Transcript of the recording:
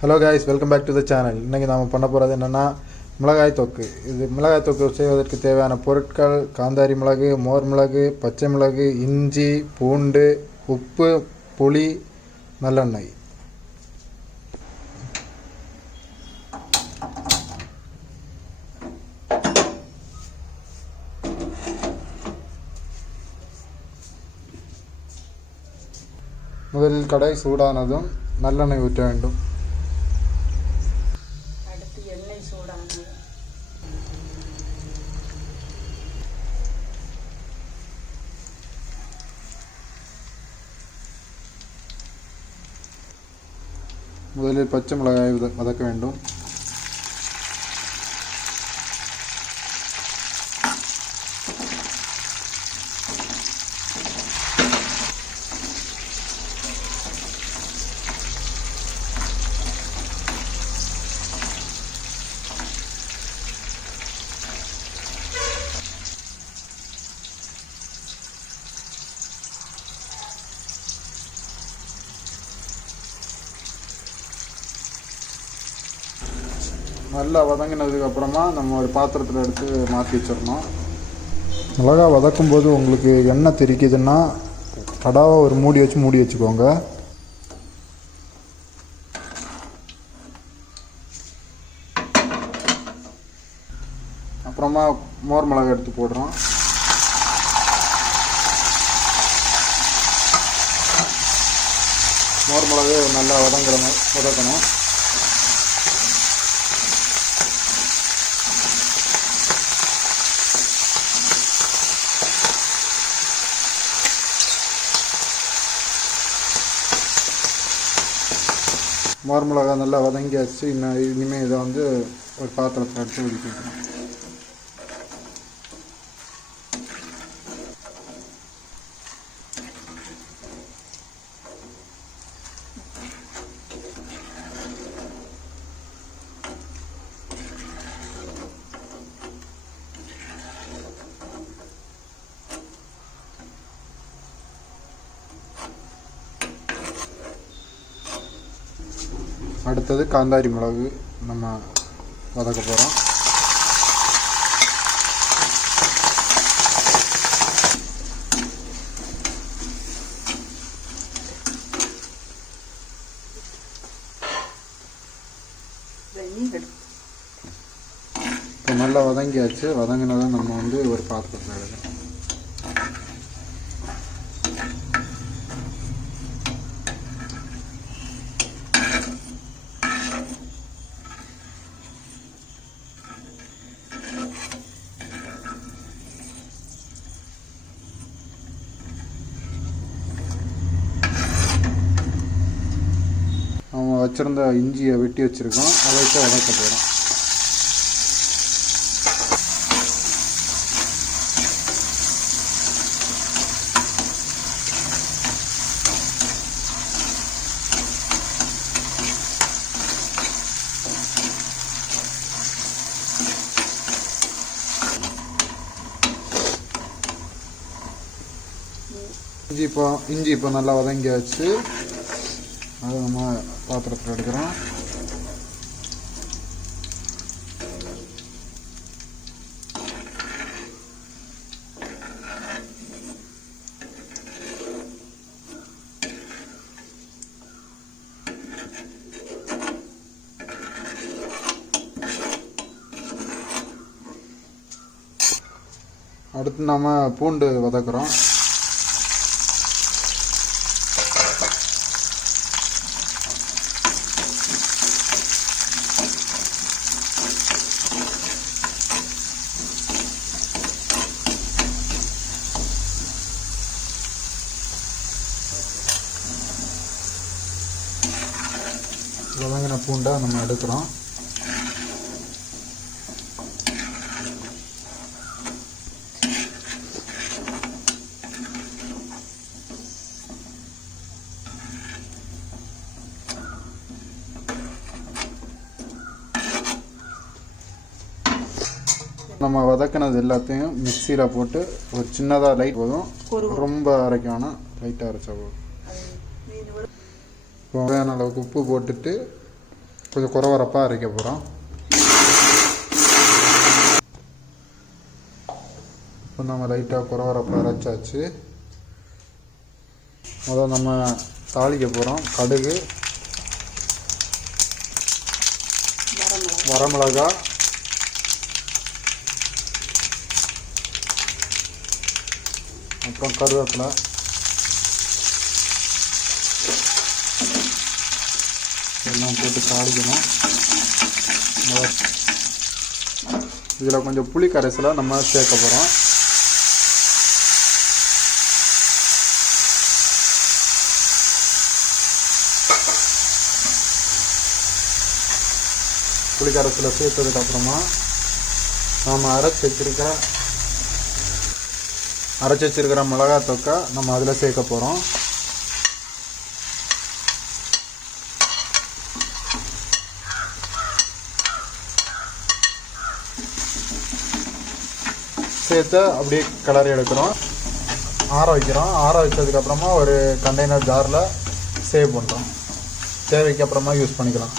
Hello guys, welcome back to the channel. இன்றைக்கி நாம் பண்ண போகிறது என்னென்னா மிளகாய் தொக்கு. இது மிளகாய் தொக்கு செய்வதற்கு தேவையான பொருட்கள்: காந்தாரி மிளகு, மோர் மிளகு, பச்சை மிளகு, இஞ்சி, பூண்டு, உப்பு, புளி, நல்லெண்ணெய். முதலில் கடை சூடானதும் நல்லெண்ணெய் ஊற்ற வேண்டும். முதலில் பச்சை மிளகாய் வதக்க வேண்டும். நல்லா வதங்கினதுக்கு அப்புறமா நம்ம ஒரு பாத்திரத்தில் எடுத்து மாற்றி வச்சிடணும். மிளகா வதக்கும்போது உங்களுக்கு எண்ணெய் தெரிக்குதுன்னா கடாவை ஒரு மூடி வச்சுக்கோங்க. அப்புறமா மோர் மிளகா எடுத்து போடுறோம். மோர் மிளகு நல்லா வதக்கணும். மோர் மிளகா நல்லா வதங்கியாச்சு. இனிமேல் இதை வந்து ஒரு பாத்திரத்தில் எடுத்து ஒதுக்கிக்கிறோம். அடுத்தது காந்தாரி மிளகு நம்ம வதக்க போகிறோம். இப்போ நல்லா வதங்கியாச்சு. வதங்கினதை நம்ம வந்து ஒரு பாத்திரத்தில் எடுக்கணும். நம்ம வச்சுருந்த இஞ்சியை வெட்டி வச்சுருக்கோம், அதை வச்சு வதக்க போகிறோம். இஞ்சி இப்போ நல்லா வதங்கியாச்சு. அதை நம்ம பாத்திரத்தில் எடுக்கிறோம். அடுத்து நம்ம பூண்டு வதக்குறோம். வதங்கின பூண்டை நம்ம எடுக்கிறோம். நம்ம வதக்கினது எல்லாத்தையும் மிக்சியில் போட்டு ஒரு சின்னதாக லைட் போதும், ரொம்ப அரைக்க வேணாம், லைட்டாக அரைச்சா போதும். தேவையான அளவுக்கு உப்பு போட்டுட்டு கொஞ்சம் குறவரப்பாக அரைக்க போகிறோம். இப்போ நம்ம லைட்டாக குறவரப்பாக அரைச்சாச்சு. முதல்ல நம்ம தாளிக்க போகிறோம். கடுகு, வரமிளகா, அப்புறம் கருவேப்பிலை, எல்லாம் போட்டு தாளிக்கணும். இதில் கொஞ்சம் புளி கரைசலை நம்ம சேர்க்க போகிறோம். புளி கரைசலை சேர்த்ததுக்கப்புறமா நாம் அரைச்சி வச்சிருக்கிற மிளகாய் தொக்கை நம்ம அதில் சேர்க்க போகிறோம். சேர்த்து அப்படியே கிளறி எடுக்கிறோம். ஆற வைக்கிறோம். ஆற வச்சதுக்கப்புறமா ஒரு கண்டெய்னர் ஜாரில் சேவ் பண்ணுறோம். தேவைக்கு அப்புறமா யூஸ் பண்ணிக்கலாம்.